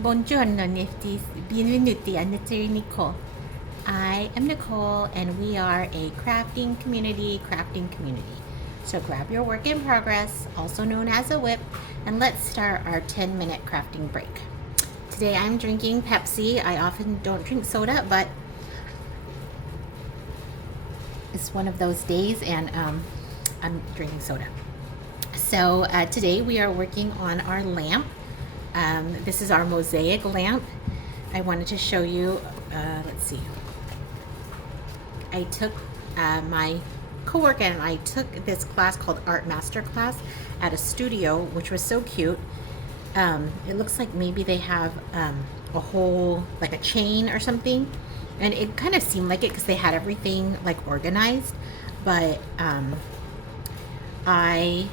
Buongiorno, Nifties. Benvenuti a Nitty Nicole. I am Nicole, and we are a crafting community. So grab your work in progress, also known as a whip, and let's start our 10-minute crafting break. Today I'm drinking Pepsi. I often don't drink soda, but it's one of those days, and I'm drinking soda. So today we are working on our lamp. This is our Mosaic lamp. I wanted to show you, let's see. I took my coworker and I took this class called Art Master Class at a studio, which was so cute. It looks like maybe they have a whole, like a chain or something. And it kind of seemed like it because they had everything like organized. But I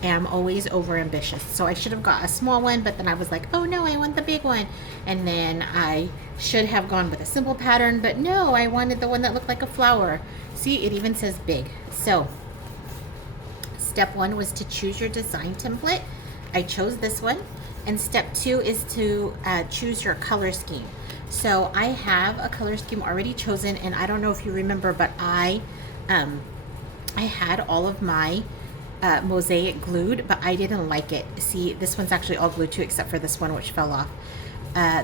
am always over ambitious. So I should have got a small one, but then I was like, oh no, I want the big one. And then I should have gone with a simple pattern, but no, I wanted the one that looked like a flower. See, it even says big. So step one was to choose your design template. I chose this one. And step two is to choose your color scheme. So I have a color scheme already chosen, and I don't know if you remember, but I had all of my mosaic glued, but I didn't like it. See, this one's actually all glued too, except for this one, which fell off.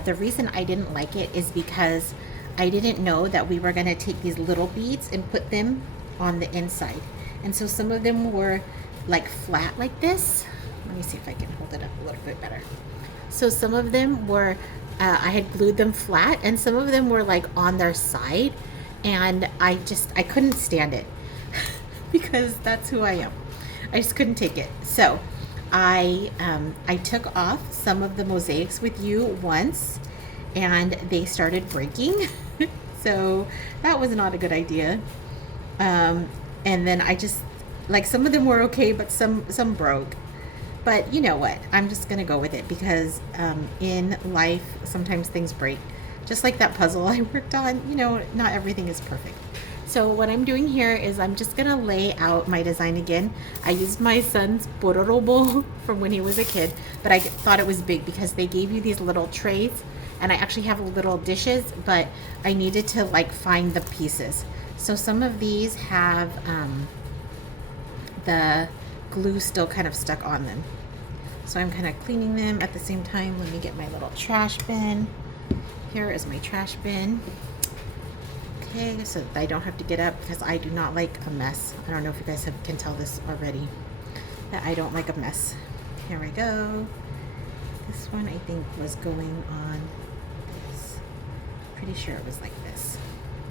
The reason I didn't like it is because I didn't know that we were going to take these little beads and put them on the inside. And so some of them were like flat like this. Let me see if I can hold it up a little bit better. So some of them were, I had glued them flat, and some of them were like on their side. And I couldn't stand it because that's who I am. I just couldn't take it. So I took off some of the mosaics with you once, and they started breaking. So that was not a good idea. And then I just, like, some of them were okay, but some broke. But you know what? I'm just gonna go with it because in life sometimes things break. Just like that puzzle I worked on, not everything is perfect. So what I'm doing here is I'm just gonna lay out my design again. I used my son's pororo bowl from when he was a kid, but I thought it was big because they gave you these little trays, and I actually have little dishes, but I needed to like find the pieces. So some of these have the glue still kind of stuck on them. So I'm kind of cleaning them at the same time. Let me get my little trash bin. Here is my trash bin. Okay, so I don't have to get up because I do not like a mess. I don't know if you guys can tell this already, that I don't like a mess. Here we go. This one I think was going on this. Pretty sure it was like this.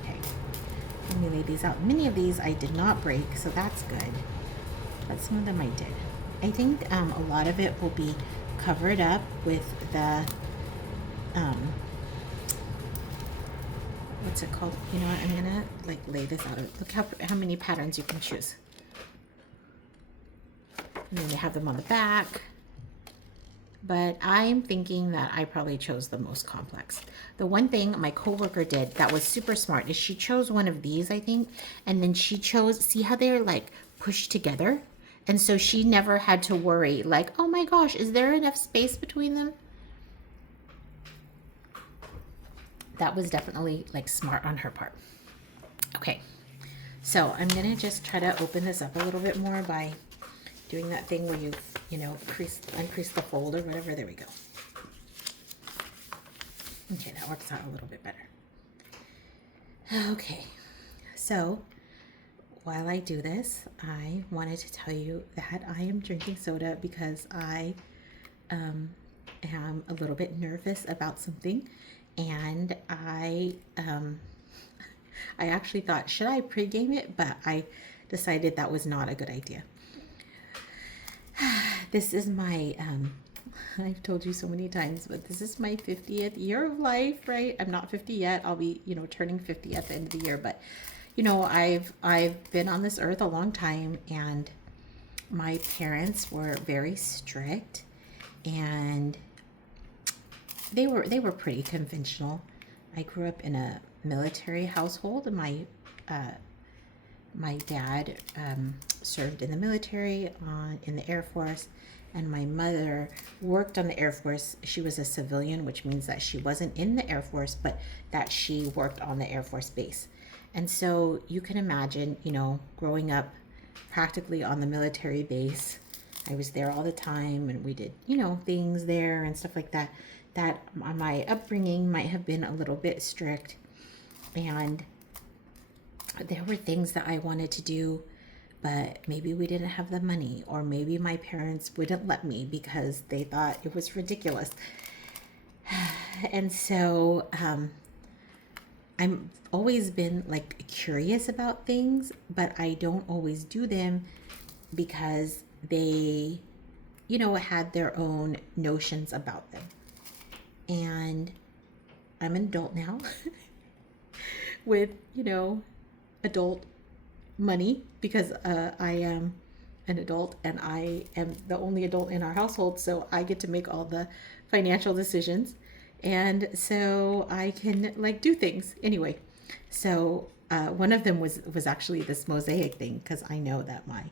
Okay, let me lay these out. Many of these I did not break, so that's good. But some of them I did. I think a lot of it will be covered up with the what's it called? You know what? I'm gonna like lay this out. Look how many patterns you can choose. And then you have them on the back. But I'm thinking that I probably chose the most complex. The one thing my coworker did that was super smart is she chose one of these, I think, and then she chose, see how they're like pushed together? And so she never had to worry like, oh my gosh, is there enough space between them? That was definitely like smart on her part. Okay, so I'm gonna just try to open this up a little bit more by doing that thing where you uncrease the fold or whatever. There we go. Okay, that works out a little bit better. Okay, so while I do this, I wanted to tell you that I am drinking soda because I am a little bit nervous about something, and I actually thought, should I pregame it? But I decided that was not a good idea. This is my, I've told you so many times, but this is my 50th year of life, right? I'm not 50 yet. I'll be, turning 50 at the end of the year. But, I've been on this earth a long time, and my parents were very strict, and they were pretty conventional. I grew up in a military household, and my dad served in the military in the Air Force, and my mother worked on the Air Force. She was a civilian, which means that she wasn't in the Air Force, but that she worked on the Air Force base. And so you can imagine, you know, growing up practically on the military base. I was there all the time, and we did, you know, things there and stuff like that. That my upbringing might have been a little bit strict, and there were things that I wanted to do, but maybe we didn't have the money, or maybe my parents wouldn't let me because they thought it was ridiculous. And so I'm always been like curious about things, but I don't always do them because they, you know, had their own notions about them. And I'm an adult now with, you know, adult money, because I am an adult and I am the only adult in our household, so I get to make all the financial decisions, and so I can like do things anyway. So one of them was actually this mosaic thing, because I know that my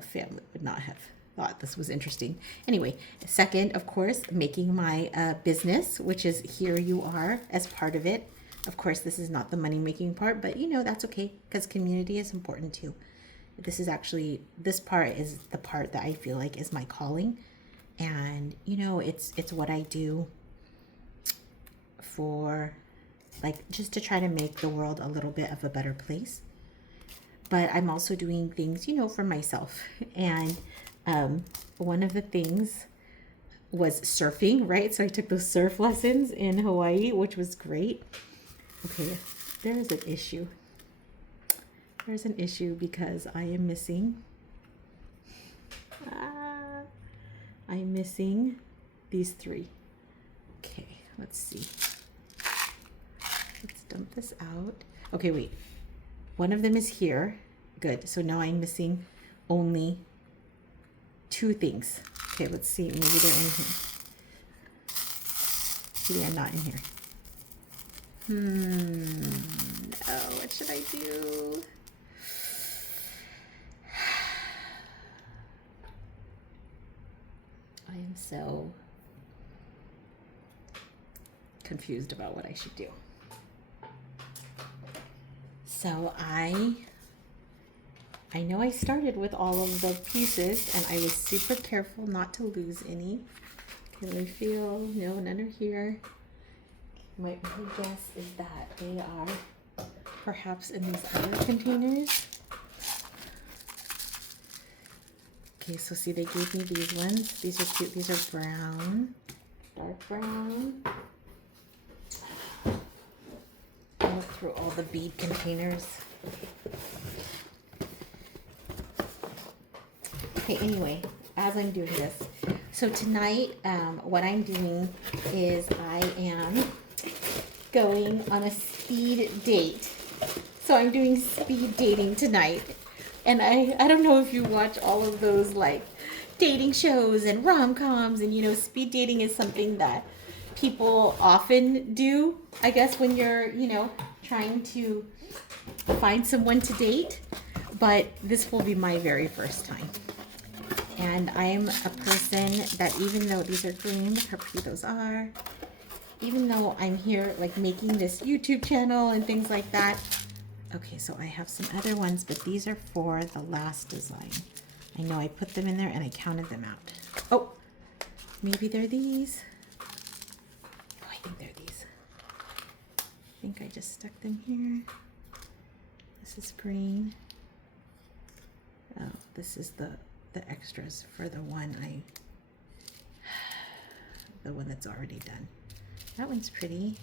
family would not have thought this was interesting. Anyway, second, of course, making my business, which is Here You Are, as part of it. Of course, this is not the money making part, but you know, that's okay, because community is important too. This part is the part that I feel like is my calling. And you know, it's what I do for, like, just to try to make the world a little bit of a better place. But I'm also doing things, you know, for myself. And one of the things was surfing, right? So I took those surf lessons in Hawaii, which was great. Okay, there is an issue. There's an issue because I am missing. I'm missing these three. Okay, let's see. Let's dump this out. Okay, wait. One of them is here. Good. So now I'm missing only two things. Okay, let's see. Maybe they're in here. Maybe they're not in here. Oh, what should I do? I am so confused about what I should do. So I know I started with all of the pieces, and I was super careful not to lose any. Okay, let me feel. No, none are here. My only guess is that they are perhaps in these other containers. Okay, so see, they gave me these ones. These are cute. These are brown, dark brown. I'll look through all the bead containers. Okay, anyway, as I'm doing this, so tonight, what I'm doing is I am going on a speed date. So I'm doing speed dating tonight. And I don't know if you watch all of those like dating shows and rom-coms, and you know, speed dating is something that people often do, I guess, when you're, you know, trying to find someone to date. But this will be my very first time. And I am a person that, even though these are green, look how pretty those are, even though I'm here like making this YouTube channel and things like that. Okay, so I have some other ones, but these are for the last design. I know I put them in there and I counted them out. Oh, maybe they're these. Oh, I think they're these. I think I just stuck them here. This is green. Oh, this is the extras for the one that's already done. That one's pretty.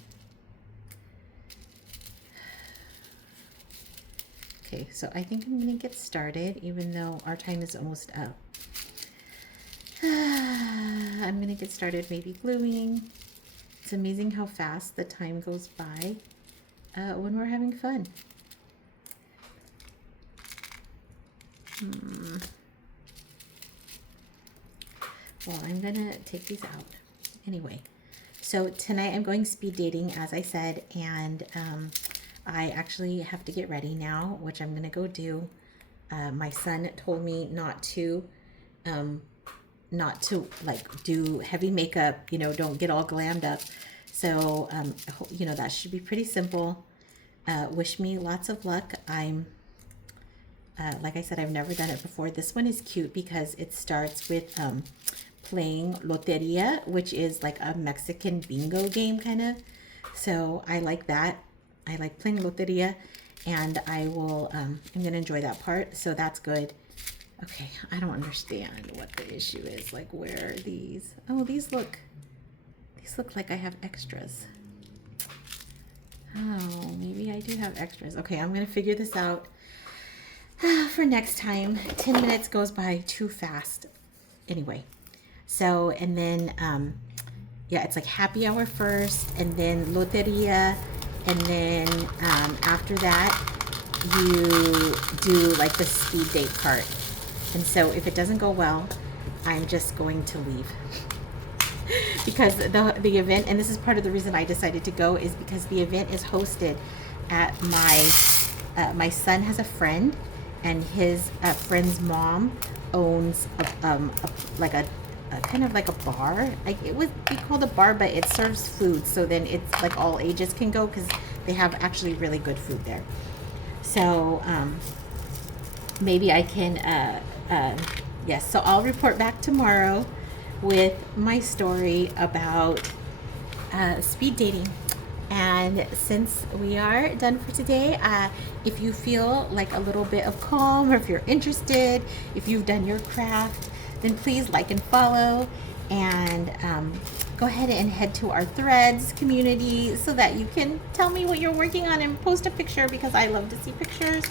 Okay, so I think I'm gonna get started, even though our time is almost up. I'm gonna get started maybe gluing. It's amazing how fast the time goes by when we're having fun. Well, I'm gonna take these out. Anyway, so tonight I'm going speed dating, as I said, and I actually have to get ready now, which I'm gonna go do. My son told me not to not to like do heavy makeup, you know, don't get all glammed up. So, you know, that should be pretty simple. Wish me lots of luck. Like I said, I've never done it before. This one is cute because it starts with playing Loteria, which is like a Mexican bingo game kind of. So I like that. I like playing Loteria, and I'm going to enjoy that part. So that's good. Okay, I don't understand what the issue is. Like, where are these? Oh, these look like I have extras. Oh, maybe I do have extras. Okay, I'm going to figure this out for next time. 10 minutes goes by too fast. Anyway, so, and then, yeah, it's like happy hour first, and then Loteria, and then after that, you do like the speed date part. And so if it doesn't go well, I'm just going to leave. Because the event, and this is part of the reason I decided to go, is because the event is hosted at my son has a friend, and his friend's mom owns like a kind of like a bar. Like, it would be called a bar, but it serves food, so then it's like all ages can go because they have actually really good food there. So maybe I can yes, so I'll report back tomorrow with my story about speed dating. And since we are done for today, if you feel like a little bit of calm, or if you're interested, if you've done your craft, then please like and follow, and go ahead and head to our Threads community so that you can tell me what you're working on and post a picture, because I love to see pictures.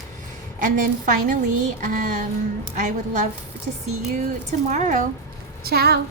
And then finally, I would love to see you tomorrow. Ciao.